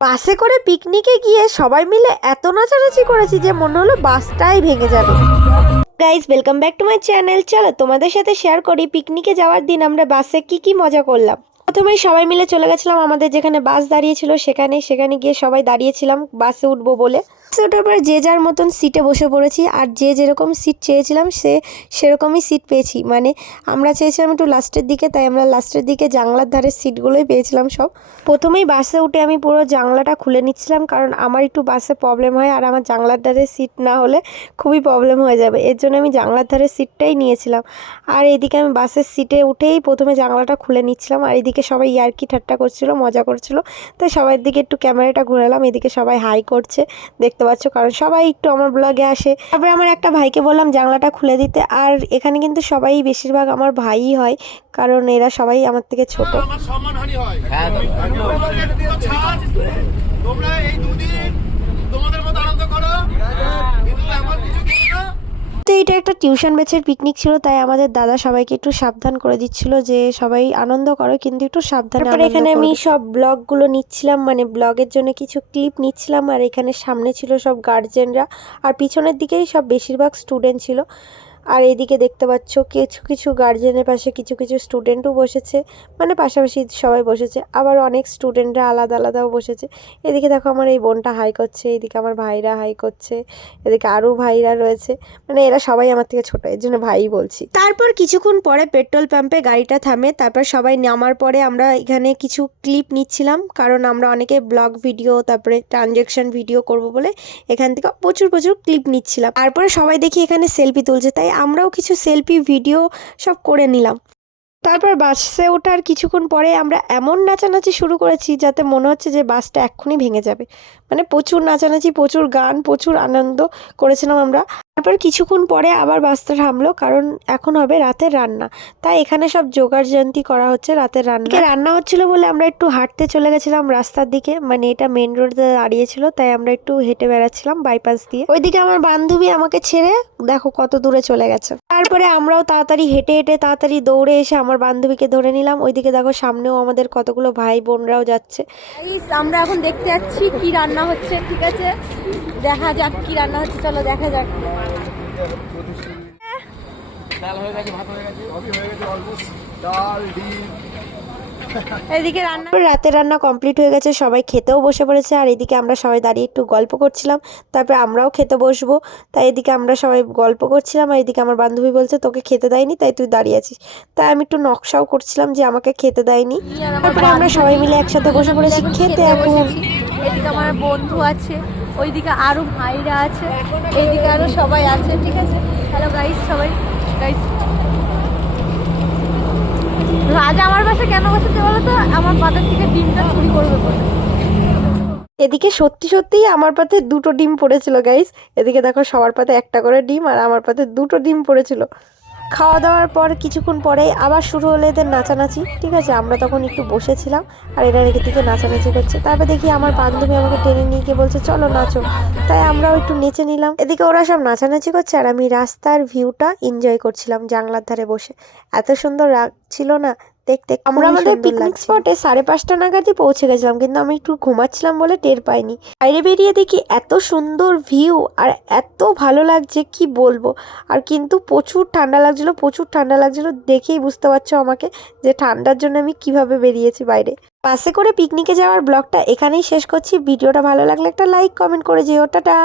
বাসে করে পিকনিকে গিয়ে সবাই মিলে এত নাচানাচি করেছি যে মনে হলো বাসটাই ভেঙে যাবে। Guys welcome back to my channel. চলো তোমাদের সাথে শেয়ার করি পিকনিকে যাওয়ার দিন আমরা বাসে কি মজা করলাম। প্রথমেই সবাই মিলে চলে গেছিলাম আমাদের যেখানে বাস দাঁড়িয়েছিল সেখানে গিয়ে সবাই দাঁড়িয়েছিলাম বাসে উঠবো বলে। বাসে ওঠার পর যে যার মতন সিটে বসে পড়েছি, আর যে যেরকম সিট চেয়েছিলাম সেরকমই সিট পেয়েছি। মানে আমরা চেয়েছিলাম একটু লাস্টের দিকে, তাই আমরা লাস্টের দিকে জানলার ধারের সিটগুলোই পেয়েছিলাম সব। প্রথমেই বাসে উঠে আমি পুরো জানলাটা খুলে নিচ্ছিলাম, কারণ আমার একটু বাসে প্রবলেম হয়, আর আমার জানলার ধারের সিট না হলে খুবই প্রবলেম হয়ে যাবে। এর জন্য আমি জানলার ধারের সিটটাই নিয়েছিলাম। আর এদিকে আমি বাসের সিটে উঠেই প্রথমে জানলাটা খুলে নিচ্ছিলাম, আর এদিকে সবাই ইয়ার্কি ঠাট্টা করছিল, মজা করছিল। তাই সবার দিকে একটু ক্যামেরাটা ঘুরালাম, এদিকে সবাই হাই করছে দেখতে পাচ্ছ, কারণ সবাই একটু আমার ব্লগে আসে। তারপরে আমার একটা ভাইকে বললাম জানলাটা খুলে দিতে। আর এখানে কিন্তু সবাই বেশিরভাগ আমার ভাইই হয়, কারণ এরা সবাই আমার থেকে ছোট। তোমরা এই দুদিন তোমাদের মতো আনন্দ করো, কিন্তু এমন কিছু করো না। তো এটা একটা টিউশন ব্যাচের পিকনিক ছিল, তাই আমাদের দাদা সবাইকে একটু সাবধান করে দিচ্ছিল যে সবাই আনন্দ করো কিন্তু একটু সাবধানে। তারপরে এখানে আমি সব ব্লগগুলো নিচ্ছিলাম, মানে ব্লগের জন্য কিছু ক্লিপ নিচ্ছিলাম। আর এখানে সামনে ছিল সব গার্জেনরা, আর পিছনের দিকেই সব বেশিরভাগ স্টুডেন্ট ছিল। আর এদিকে দেখতে পাচ্ছ কিছু কিছু গার্জেনের পাশে কিছু কিছু স্টুডেন্টও বসেছে, মানে পাশাপাশি সবাই বসেছে। আবার অনেক স্টুডেন্টরা আলাদা আলাদাও বসেছে। এদিকে দেখো আমার এই বোনটা হাই করছে, এদিকে আমার ভাইরা হাই করছে, এদিকে আরও ভাইরা রয়েছে। মানে এরা সবাই আমার থেকে ছোট, এর জন্য ভাই বলছি। তারপর কিছুক্ষণ পরে পেট্রোল পাম্পে গাড়িটা থামে, তারপর সবাই নামার পরে আমরা এখানে কিছু ক্লিপ নিচ্ছিলাম, কারণ আমরা অনেকে ব্লগ ভিডিও তারপরে ট্রানজ্যাকশন ভিডিও করব বলে এখান থেকে প্রচুর ক্লিপ নিচ্ছিলাম। তারপরে সবাই দেখি এখানে সেলফি তুলছে, তাই আমরাও কিছু সেলফি ভিডিও সব করে নিলাম। তারপর বাসে ওঠার কিছুক্ষণ পরে আমরা এমন নাচানাচি শুরু করেছি যাতে মনে হচ্ছে যে বাসটা এক্ষুনি ভেঙে যাবে। মানে প্রচুর নাচানাচি, প্রচুর গান, প্রচুর আনন্দ করেছিলাম আমরা। তারপর কিছুক্ষণ পরে আবার বাসটা থামলো, কারণ এখন হবে রাতের রান্না। তাই এখানে সব জোগাড়যন্ত্রী করা হচ্ছে রাতের রান্না হচ্ছিল বলে আমরা একটু হাঁটতে চলে গেছিলাম রাস্তার দিকে। মানে এটা মেন রোডে দাঁড়িয়েছিল, তাই আমরা একটু হেঁটে বেড়াচ্ছিলাম বাইপাস দিয়ে। ওইদিকে আমার বান্ধবী আমাকে ছেড়ে দেখো কত দূরে চলে গেছে। তারপরে আমরাও তাড়াতাড়ি হেঁটে তাড়াতাড়ি দৌড়ে এসে আমার বান্ধবীকে ধরে নিলাম। ওইদিকে দেখো সামনেও আমাদের কতগুলো ভাই বোনরাও যাচ্ছে। আমরা এখন দেখতে যাচ্ছি কি রান্না হচ্ছে। ঠিক আছে, দেখা যাক কি রান্না হচ্ছে, চলো দেখা যাক। এদিকে রাতের রান্না কমপ্লিট হয়ে গেছে, সবাই খেতেও বসে পড়েছে। আর এদিকে আমরা সবাই দাঁড়িয়ে একটু গল্প করছিলাম, তারপরে আমরাও খেতে বসবো। তাই এদিকে আমরা সবাই গল্প করছিলাম, আর এদিকে আমার বান্ধবী বলছে তোকে খেতে দেয়নি তাই তুই দাঁড়িয়ে আছিস। তাই আমি একটু নকশাও করছিলাম যে আমাকে খেতে দেয়নি। তারপরে আমরা সবাই মিলে একসাথে বসে পড়েছি খেতে। এখন এদিকে আমার বন্ধু আছে, ওইদিকে আরো ভাইরা আছে, এইদিকে আরো সবাই আছে। ঠিক আছে, হ্যালো গাইস, সবাই গাইস। রাজা আমার বাসা কেন বসেছে বলো তো? আমার বাজার থেকে ডিমটা চুরি করবে বলে। এদিকে সত্যিই আমার পাতে 2টো ডিম পড়েছিল গাইস। এদিকে দেখো সবার পাতে একটা করে ডিম, আর আমার পাতে 2টো ডিম পড়েছিল। খাওয়া দাওয়ার পর কিছুক্ষণ পরেই আবার শুরু হলো এদের নাচানাচি। ঠিক আছে, আমরা তখন একটু বসেছিলাম, আর এরা রেখে থেকে নাচানাচি করছে। তারপর দেখি আমার বান্ধবী আমাকে টেনে নিয়ে গিয়ে বলছে চলো নাচো, তাই আমরাও একটু নেচে নিলাম। এদিকে ওরা সব নাচানাচি করছে, আর আমি রাস্তার ভিউটা এনজয় করছিলাম জানলার ধারে বসে। এত সুন্দর লাগছিল না দেখতে। আমরা আমাদের পিকনিক স্পটে 5:30 নাগাদই পৌঁছে গেছিলাম, কিন্তু আমি একটু ঘুমাচ্ছিলাম বলে টের পাইনি। বাইরে বেরিয়ে দেখি এত সুন্দর ভিউ আর এত ভালো লাগছে কি বলবো। আর কিন্তু প্রচুর ঠান্ডা লাগছিল, দেখেই বুঝতে পারছো আমাকে যে ঠান্ডার জন্য আমি কিভাবে বেরিয়েছি বাইরে। বাসে করে পিকনিকে যাওয়ার ব্লগটা এখানেই শেষ করছি। ভিডিওটা ভালো লাগলে একটা লাইক কমেন্ট করে যেও। টাটা।